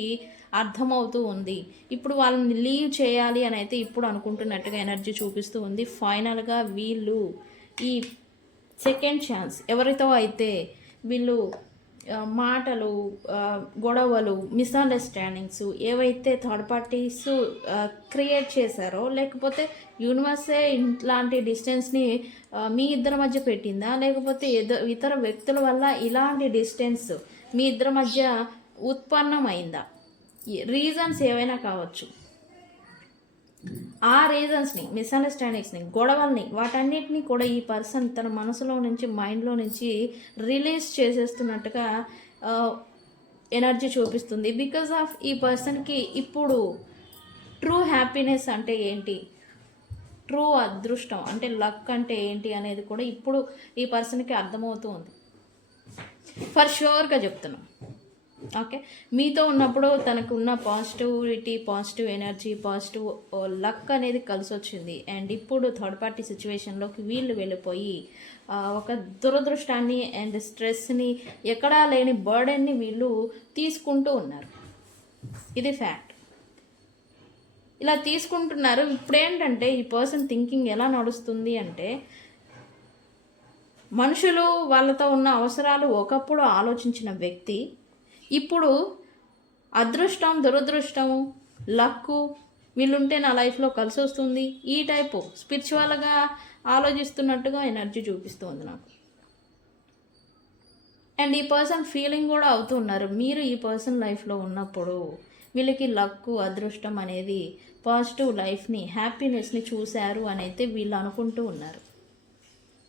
అర్థమవుతూ ఉంది. ఇప్పుడు వాళ్ళని లీవ్ చేయాలి అని అయితే ఇప్పుడు అనుకుంటున్నట్టుగా ఎనర్జీ చూపిస్తూ ఉంది. ఫైనల్గా వీళ్ళు ఈ సెకండ్ ఛాన్స్ ఎవరితో అయితే వీళ్ళు మాటలు, గొడవలు, మిస్అండర్స్టాండింగ్స్ ఏవైతే థర్డ్ పార్టీస్ క్రియేట్ చేశారో, లేకపోతే యూనివర్సే ఇలాంటి డిస్టెన్స్ని మీ ఇద్దరి మధ్య పెట్టిందా, లేకపోతే ఇతర వ్యక్తుల వల్ల ఇలాంటి డిస్టెన్స్ మీ ఇద్దరి మధ్య ఉత్పన్నమైందా, రీజన్స్ ఏవైనా కావచ్చు. ఆ రీజన్స్ని, మిస్అండర్స్టాండింగ్స్ని, గొడవల్ని, వాటన్నిటిని కూడా ఈ పర్సన్ తన మనసులో నుంచి, మైండ్లో నుంచి రిలీజ్ చేసేస్తున్నట్టుగా ఎనర్జీ చూపిస్తుంది. బికాజ్ ఆఫ్ ఈ పర్సన్కి ఇప్పుడు ట్రూ హ్యాపీనెస్ అంటే ఏంటి, ట్రూ అదృష్టం అంటే లక్ అంటే ఏంటి అనేది కూడా ఇప్పుడు ఈ పర్సన్కి అర్థమవుతూ ఉంది. ఫర్ షూర్గా చెప్తున్నాం. ఓకే, మీతో ఉన్నప్పుడు తనకు ఉన్న positivity, positive energy, positive luck అనేది కలిసి వచ్చింది. అండ్ ఇప్పుడు థర్డ్ పార్టీ సిచ్యువేషన్లోకి వీళ్ళు వెళ్ళిపోయి ఒక దురదృష్టాన్ని అండ్ స్ట్రెస్ని, ఎక్కడా లేని బర్డెన్ని వీళ్ళు తీసుకుంటూ ఉన్నారు. ఇది ఫ్యాక్ట్. ఇలా తీసుకుంటున్నారు. ఇప్పుడేంటంటే ఈ పర్సన్ థింకింగ్ ఎలా నడుస్తుంది అంటే, మనుషులు వాళ్ళతో ఉన్న అవసరాలు ఒకప్పుడు ఆలోచించిన వ్యక్తి ఇప్పుడు అదృష్టం, దురదృష్టం, లక్కు వీళ్ళుంటే నా లైఫ్లో కలిసి వస్తుంది, ఈ టైపు స్పిరిచువల్గా ఆలోచిస్తున్నట్టుగా ఎనర్జీ చూపిస్తుంది నాకు. అండ్ ఈ పర్సన్ ఫీలింగ్ కూడా అవుతున్నారు. మీరు ఈ పర్సన్ లైఫ్లో ఉన్నప్పుడు వీళ్ళకి లక్కు, అదృష్టం అనేది, పాజిటివ్ లైఫ్ని, హ్యాపీనెస్ని చూశారు అని అయితే వీళ్ళు అనుకుంటూ ఉన్నారు.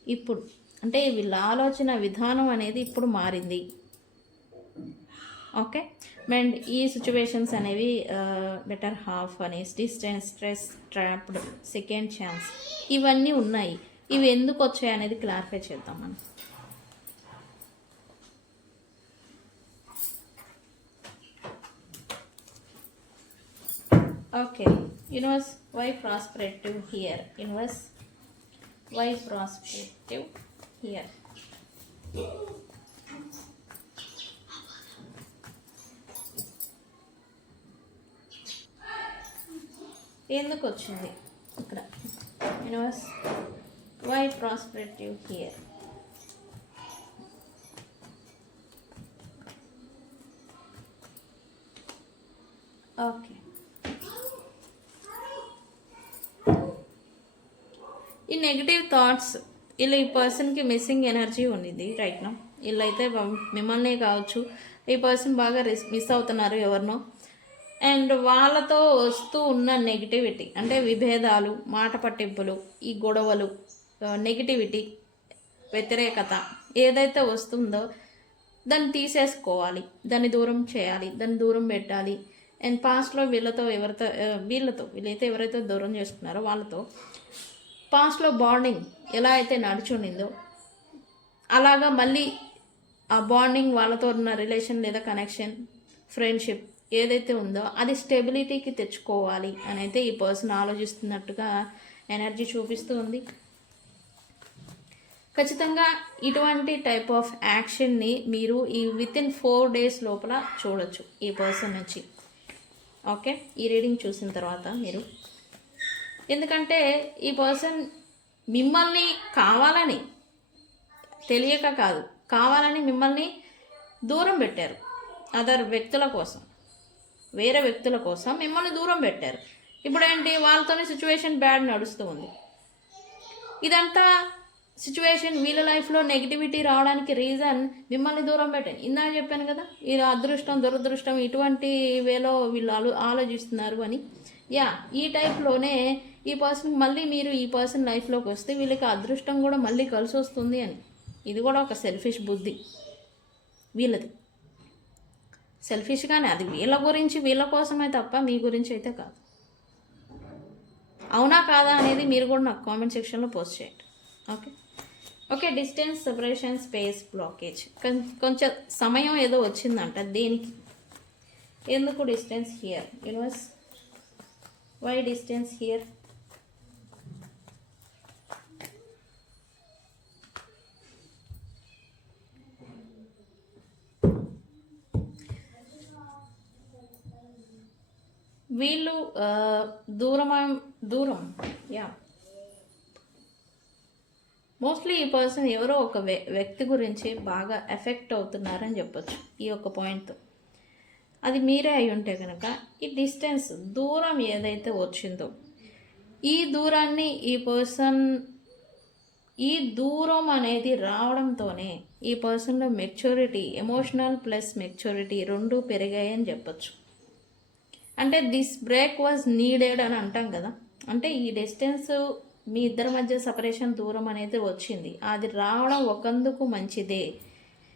ఇప్పుడు అంటే వీళ్ళ ఆలోచన విధానం అనేది ఇప్పుడు మారింది. ఓకే, అండ్ ఈ సిచ్యువేషన్స్ అనేవి బెటర్ హాఫ్ అని, distance, stress, trapped, second chance ఇవన్నీ ఉన్నాయి. ఇవి ఎందుకు వచ్చాయి అనేది క్లారిఫై చేద్దాం మనం. Okay, universe why prospective here, universe why prospective here. ఎందుకు వచ్చింది ఇక్కడ, universe why prospective here. Okay, ఈ నెగిటివ్ థాట్స్, ఇలా ఈ పర్సన్కి మిస్సింగ్ ఎనర్జీ ఉంది రైట్ నో. వీళ్ళైతే మిమ్మల్నే కావచ్చు, ఈ పర్సన్ బాగా మిస్ అవుతున్నారు ఎవరినో. అండ్ వాళ్ళతో వస్తూ ఉన్న నెగిటివిటీ అంటే విభేదాలు, మాట పట్టింపులు, ఈ గొడవలు, నెగిటివిటీ, వ్యతిరేకత ఏదైతే వస్తుందో దాన్ని తీసేసుకోవాలి, దాన్ని దూరం చేయాలి, దాన్ని దూరం పెట్టాలి. అండ్ పాస్ట్లో వీళ్ళైతే ఎవరైతే దూరం చేసుకున్నారో వాళ్ళతో పాస్ట్లో బాండింగ్ ఎలా అయితే నడుచుండిందో అలాగా మళ్ళీ ఆ బాండింగ్, వాళ్ళతో ఉన్న రిలేషన్ లేదా కనెక్షన్, ఫ్రెండ్షిప్ ఏదైతే ఉందో అది స్టెబిలిటీకి తెచ్చుకోవాలి అని అయితే ఈ పర్సన్ ఆలోచిస్తున్నట్టుగా ఎనర్జీ చూపిస్తూ ఉంది. ఖచ్చితంగా ఇటువంటి టైప్ ఆఫ్ యాక్షన్ని మీరు ఈ వితిన్ 4 days లోపల చూడొచ్చు ఈ పర్సన్ నుంచి. ఓకే, ఈ రీడింగ్ చూసిన తర్వాత మీరు, ఎందుకంటే ఈ పర్సన్ మిమ్మల్ని కావాలని, తెలియక కాదు, కావాలని మిమ్మల్ని దూరం పెట్టారు. అదర్ వ్యక్తుల కోసం, వేరే వ్యక్తుల కోసం మిమ్మల్ని దూరం పెట్టారు. ఇప్పుడు ఏంటి, వాళ్ళతోనే సిచ్యువేషన్ బ్యాడ్ నడుస్తూ ఉంది. ఇదంతా సిచ్యువేషన్ వీళ్ళ లైఫ్లో నెగిటివిటీ రావడానికి రీజన్ మిమ్మల్ని దూరం పెట్టాను. ఇందాక చెప్పాను కదా, వీళ్ళ అదృష్టం, దురదృష్టం ఇటువంటి వేలో వీళ్ళు ఆలోచిస్తున్నారు అని. యా, ఈ టైప్లోనే ఈ పర్సన్ మళ్ళీ మీరు ఈ పర్సన్ లైఫ్లోకి వస్తే వీళ్ళకి అదృష్టం కూడా మళ్ళీ కలిసి వస్తుంది అని. ఇది కూడా ఒక సెల్ఫిష్ బుద్ధి వీళ్ళది. సెల్ఫిష్గానే, అది వీళ్ళ గురించి, వీళ్ళ కోసమే తప్ప మీ గురించి అయితే కాదు. అవునా కాదా అనేది మీరు కూడా నాకు కామెంట్ సెక్షన్లో పోస్ట్ చేయండి. Okay okay, distance, separation, space, blockage. కొంచెం సమయం ఏదో వచ్చిందంట. దేనికి, ఎందుకు distance here, universe why distance here. వీళ్ళు దూరం యా, మోస్ట్లీ ఈ పర్సన్ ఎవరో ఒక వ్యక్తి గురించి బాగా ఎఫెక్ట్ అవుతున్నారని చెప్పొచ్చు ఈ యొక్క పాయింట్తో. అది మీరే అయి ఉంటే కనుక ఈ డిస్టెన్స్, దూరం ఏదైతే వచ్చిందో ఈ దూరాన్ని ఈ దూరం అనేది రావడంతోనే ఈ పర్సన్లో మెచ్యూరిటీ, ఎమోషనల్ ప్లస్ మెచ్యూరిటీ రెండూ పెరిగాయని చెప్పొచ్చు. అంటే దిస్ బ్రేక్ వాజ్ నీడెడ్ అని అంటాం కదా, అంటే ఈ డిస్టెన్స్ మీ ఇద్దరి మధ్య సపరేషన్ దూరం అనేది వచ్చింది, అది రావడం ఒకందుకు మంచిదే.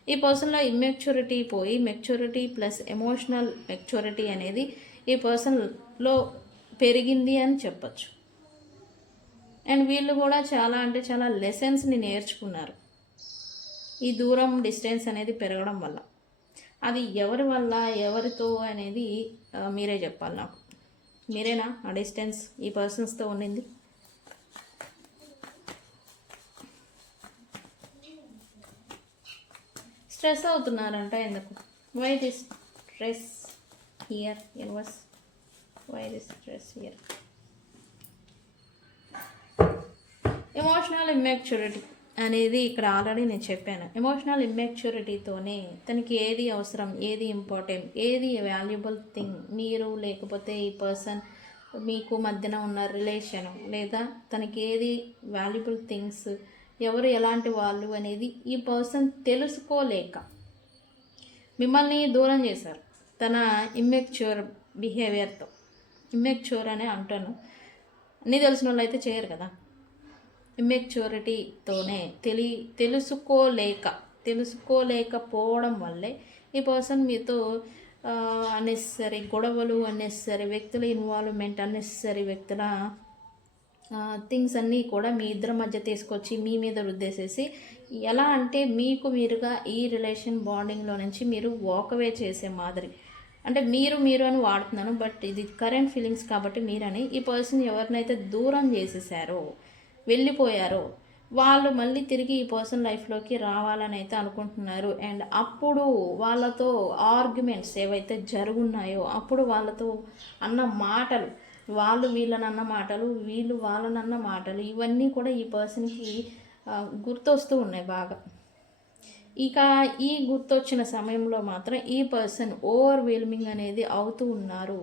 ఈ పర్సన్లో ఇమ్మెచ్యూరిటీ పోయి మెచ్యూరిటీ ప్లస్ ఎమోషనల్ మెచ్యూరిటీ అనేది ఈ పర్సన్లో పెరిగింది అని చెప్పచ్చు. అండ్ వీళ్ళు కూడా చాలా అంటే చాలా లెసన్స్ని నేర్చుకున్నారు ఈ దూరం డిస్టెన్స్ అనేది పెరగడం వల్ల. అది ఎవరి వల్ల ఎవరితో అనేది మీరే చెప్పాలి నాకు. మీరేనా ఆ డిస్టెన్స్ ఈ పర్సన్స్తో ఉండింది? స్ట్రెస్ అవుతున్నారంట ఎందుకు? Why this stress here universe? Why this stress here? Emotional immaturity అనేది ఇక్కడ ఆల్రెడీ నేను చెప్పాను. ఎమోషనల్ ఇమ్మెచ్యూరిటీతోనే తనకి ఏది అవసరం, ఏది ఇంపార్టెంట్, ఏది వాల్యుబుల్ థింగ్, మీరు లేకపోతే ఈ పర్సన్ మీకు మధ్యన ఉన్న రిలేషన్, లేదా తనకి ఏది వాల్యుబుల్ థింగ్స్, ఎవరు ఎలాంటి వాళ్ళు అనేది ఈ పర్సన్ తెలుసుకోలేక మిమ్మల్ని దూరం చేశారు తన ఇమ్మెచ్యూర్ బిహేవియర్తో. ఇమ్మెచ్యూర్ అనే అంటాను, అన్నీ తెలిసిన వాళ్ళు అయితే చేయరు కదా. ఇమ్మెచ్యూరిటీతోనే తెలుసుకోలేకపోవడం వల్లే ఈ పర్సన్ మీతో అన్నెసరీ గొడవలు, అన్నెసరీ వ్యక్తుల ఇన్వాల్వ్మెంట్, అన్నెసరీ వ్యక్తుల థింగ్స్ అన్నీ కూడా మీ ఇద్దరి మధ్య తీసుకొచ్చి మీ మీద రుద్దేసేసి, ఎలా అంటే మీకు మీరుగా ఈ రిలేషన్ బాండింగ్లో నుంచి మీరు వాకవే చేసే మాదిరి. అంటే మీరు అని వాడుతున్నాను, బట్ ఇది కరెంట్ ఫీలింగ్స్ కాబట్టి మీరని. ఈ పర్సన్ ఎవరినైతే దూరం చేసేసారో, వెళ్ళిపోయారో, వాళ్ళు మళ్ళీ తిరిగి ఈ పర్సన్ లైఫ్లోకి రావాలని అయితే అనుకుంటున్నారు. అండ్ అప్పుడు వాళ్ళతో ఆర్గ్యుమెంట్స్ ఏవైతే జరుగున్నాయో, అప్పుడు వాళ్ళతో అన్న మాటలు, వాళ్ళు వీళ్ళనన్న మాటలు, వీళ్ళు వాళ్ళనన్న మాటలు, ఇవన్నీ కూడా ఈ పర్సన్కి గుర్తొస్తూ ఉన్నాయి బాగా. ఇక ఈ గుర్తొచ్చిన సమయంలో మాత్రం ఈ పర్సన్ ఓవర్వెల్మింగ్ అనేది అవుతూ ఉన్నారు.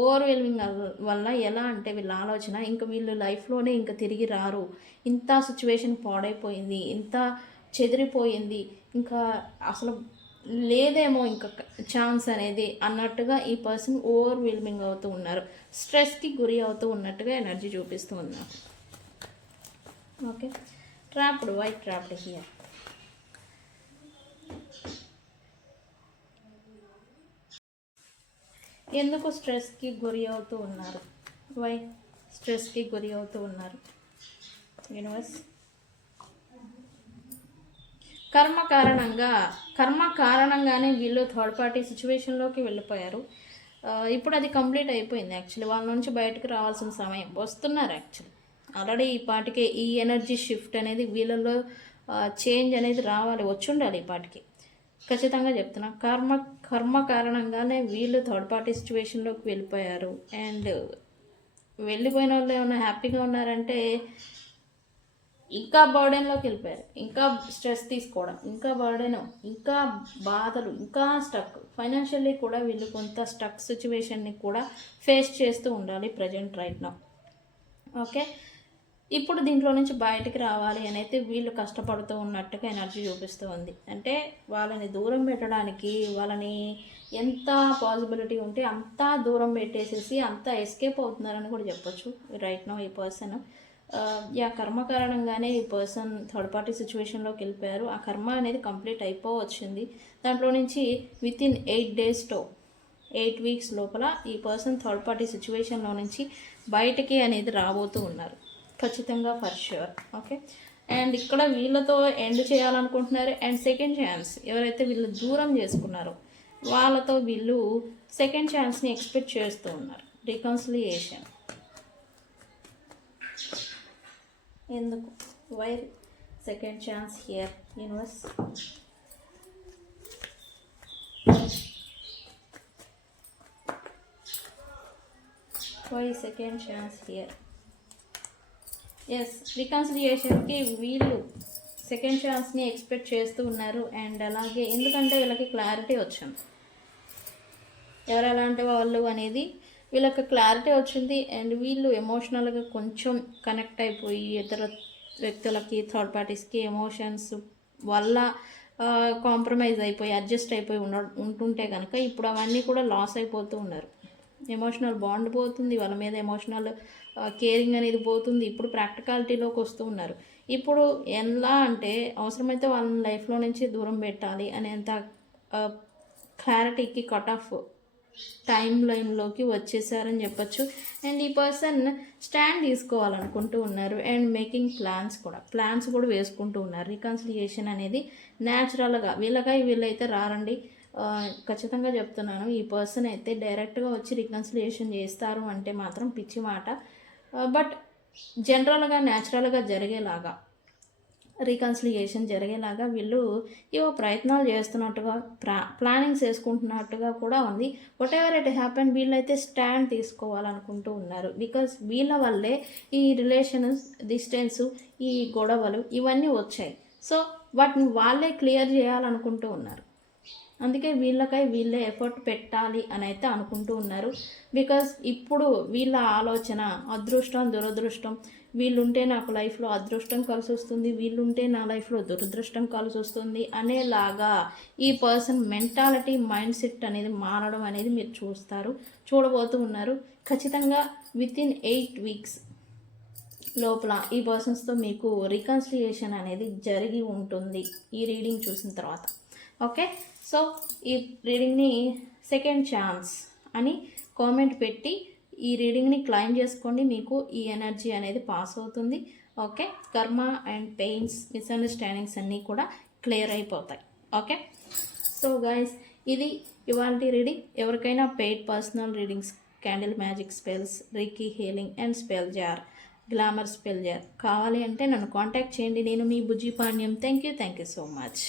ఓవర్వెల్మింగ్ వల్ల ఎలా అంటే వీళ్ళ ఆలోచన, ఇంకా వీళ్ళు లైఫ్లోనే ఇంకా తిరిగి రారు, ఇంత సిచ్యువేషన్ పాడైపోయింది, ఇంత చెదిరిపోయింది, ఇంకా అసలు లేదేమో ఇంకా ఛాన్స్ అనేది అన్నట్టుగా ఈ పర్సన్ ఓవర్వెల్మింగ్ అవుతూ ఉన్నారు. స్ట్రెస్కి గురి అవుతూ ఉన్నట్టుగా ఎనర్జీ చూపిస్తూ ఉన్నారు. Okay, trapped, white trapped here. ఎందుకు స్ట్రెస్కి గురి అవుతూ ఉన్నారు? వై స్ట్రెస్కి గురి అవుతూ ఉన్నారు యూనివర్స్? కర్మ కారణంగానే వీళ్ళు థర్డ్ పార్టీ సిచ్యువేషన్లోకి వెళ్ళిపోయారు. ఇప్పుడు అది కంప్లీట్ అయిపోయింది. యాక్చువల్లీ వాళ్ళ నుంచి బయటకు రావాల్సిన సమయం వస్తున్నారు. యాక్చువల్లీ ఆల్రెడీ ఈ పాటికే ఈ ఎనర్జీ షిఫ్ట్ అనేది వీళ్ళలో చేంజ్ అనేది రావాలి, వచ్చి ఉండాలి ఈ పాటికి. ఖచ్చితంగా చెప్తున్నా, కర్మ కారణంగానే వీళ్ళు థర్డ్ పార్టీ సిచ్యువేషన్లోకి వెళ్ళిపోయారు. అండ్ వెళ్ళిపోయిన వాళ్ళు ఏమైనా హ్యాపీగా ఉన్నారంటే ఇంకా బర్డెన్లోకి వెళ్ళిపోయారు. ఇంకా స్ట్రెస్ తీసుకోవడం, ఇంకా బర్డెన్, ఇంకా బాధలు, ఇంకా స్టక్. ఫైనాన్షియల్లీ కూడా వీళ్ళు కొంత స్టక్ సిచ్యువేషన్ని కూడా ఫేస్ చేస్తూ ఉండాలి ప్రజెంట్ రైట్ నౌ. ఓకే, ఇప్పుడు దీంట్లో నుంచి బయటికి రావాలి అని అయితే వీళ్ళు కష్టపడుతూ ఉన్నట్టుగా ఎనర్జీ చూపిస్తూ ఉంది. అంటే వాళ్ళని దూరం పెట్టడానికి, వాళ్ళని ఎంత పాసిబిలిటీ ఉంటే అంత దూరం పెట్టేసేసి అంత ఎస్కేప్ అవుతున్నారని కూడా చెప్పొచ్చు రైట్ నో ఈ పర్సన్. కర్మ కారణంగానే ఈ పర్సన్ థర్డ్ పార్టీ సిచ్యువేషన్లోకి వెళ్ళిపోయారు. ఆ కర్మ అనేది కంప్లీట్ అయిపోవచ్చింది. దాంట్లో నుంచి వితిన్ 8 days to 8 weeks లోపల ఈ పర్సన్ థర్డ్ పార్టీ సిచ్యువేషన్లో నుంచి బయటికి అనేది రాబోతూ ఉన్నారు ఖచ్చితంగా, ఫర్ ష్యూర్. ఓకే, అండ్ ఇక్కడ వీళ్ళతో ఎండ్ చేయాలనుకుంటున్నారు. అండ్ సెకండ్ ఛాన్స్ ఎవరైతే వీళ్ళు దూరం చేసుకున్నారో వాళ్ళతో వీళ్ళు సెకండ్ ఛాన్స్ని ఎక్స్పెక్ట్ చేస్తూ ఉన్నారు. రికన్సిలియేషన్ ఎందుకు? Why second chance here universe? Why second chance here? Yes, రికన్సిలియేషన్కి వీళ్ళు సెకండ్ ఛాన్స్ని ఎక్స్పెక్ట్ చేస్తూ ఉన్నారు. అండ్ అలాగే ఎందుకంటే వీళ్ళకి క్లారిటీ వచ్చింది ఎవరు ఎలాంటి వాళ్ళు అనేది, వీళ్ళకి క్లారిటీ వచ్చింది. అండ్ వీళ్ళు ఎమోషనల్గా కొంచెం కనెక్ట్ అయిపోయి ఇతర వ్యక్తులకి, థర్డ్ పార్టీస్కి ఎమోషన్స్ వల్ల కాంప్రమైజ్ అయిపోయి అడ్జస్ట్ అయిపోయి ఉంటుంటే కనుక ఇప్పుడు అవన్నీ కూడా లాస్ అయిపోతూ ఉన్నారు. ఎమోషనల్ బాండ్ పోతుంది, వాళ్ళ మీద ఎమోషనల్ కేరింగ్ అనేది పోతుంది. ఇప్పుడు ప్రాక్టికాలిటీలోకి వస్తూ ఉన్నారు. ఇప్పుడు ఎలా అంటే అవసరమైతే వాళ్ళని లైఫ్లో నుంచి దూరం పెట్టాలి అనేంత క్లారిటీకి కట్ ఆఫ్ టైం లైన్లోకి వచ్చేసారని చెప్పొచ్చు. అండ్ ఈ పర్సన్ స్టాండ్ తీసుకోవాలనుకుంటూ ఉన్నారు అండ్ మేకింగ్ ప్లాన్స్ కూడా వేసుకుంటూ ఉన్నారు. రికన్సిలియేషన్ అనేది న్యాచురల్గా వీళ్ళైతే రారండి. ఖచ్చితంగా చెప్తున్నాను, ఈ పర్సన్ అయితే డైరెక్ట్గా వచ్చి రికన్సిలియేషన్ చేస్తారు అంటే మాత్రం పిచ్చి మాట. బట్ జనరల్గా న్యాచురల్గా జరిగేలాగా రీకన్సిలియేషన్ జరిగేలాగా వీళ్ళు ఏవో ప్రయత్నాలు చేస్తున్నట్టుగా ప్లానింగ్స్ వేసుకుంటున్నట్టుగా కూడా ఉంది. వాట్ ఎవర్ ఇట్ హ్యాపెన్, వీళ్ళైతే స్టాండ్ తీసుకోవాలనుకుంటూ ఉన్నారు. బికాస్ వీళ్ళ వల్లే ఈ రిలేషన్ డిస్టెన్స్, ఈ గొడవలు ఇవన్నీ వచ్చాయి. సో వాటిని వాళ్ళే క్లియర్ చేయాలనుకుంటూ ఉన్నారు. అందుకే వీళ్ళే ఎఫర్ట్ పెట్టాలి అని అయితే అనుకుంటూ ఉన్నారు. బికాస్ ఇప్పుడు వీళ్ళ ఆలోచన అదృష్టం దురదృష్టం, వీళ్ళుంటే నాకు లైఫ్లో అదృష్టం కలిసి వస్తుంది, వీళ్ళుంటే నా లైఫ్లో దురదృష్టం కలిసి వస్తుంది అనేలాగా ఈ పర్సన్ మెంటాలిటీ మైండ్ సెట్ అనేది మారడం అనేది మీరు చూడబోతూ ఉన్నారు. ఖచ్చితంగా వితిన్ 8 weeks లోపల ఈ పర్సన్స్తో మీకు రికన్సిలియేషన్ అనేది జరిగి ఉంటుంది ఈ రీడింగ్ చూసిన తర్వాత. ఓకే, సో ఈ రీడింగ్ని సెకండ్ ఛాన్స్ అని కామెంట్ పెట్టి ఈ రీడింగ్ని క్లైమ్ చేసుకోండి. మీకు ఈ ఎనర్జీ అనేది పాస్ అవుతుంది. ఓకే, కర్మ అండ్ పెయిన్స్, మిస్అండర్స్టాండింగ్స్ అన్నీ కూడా క్లియర్ అయిపోతాయి. ఓకే, సో గైస్, ఇది ఇవాళ రీడింగ్. ఎవరికైనా paid personal readings, candle magic spells, reiki healing and spell jar, glamour spell jar కావాలి అంటే నన్ను కాంటాక్ట్ చేయండి. నేను మీ Bujji Pandyam. Thank you so much.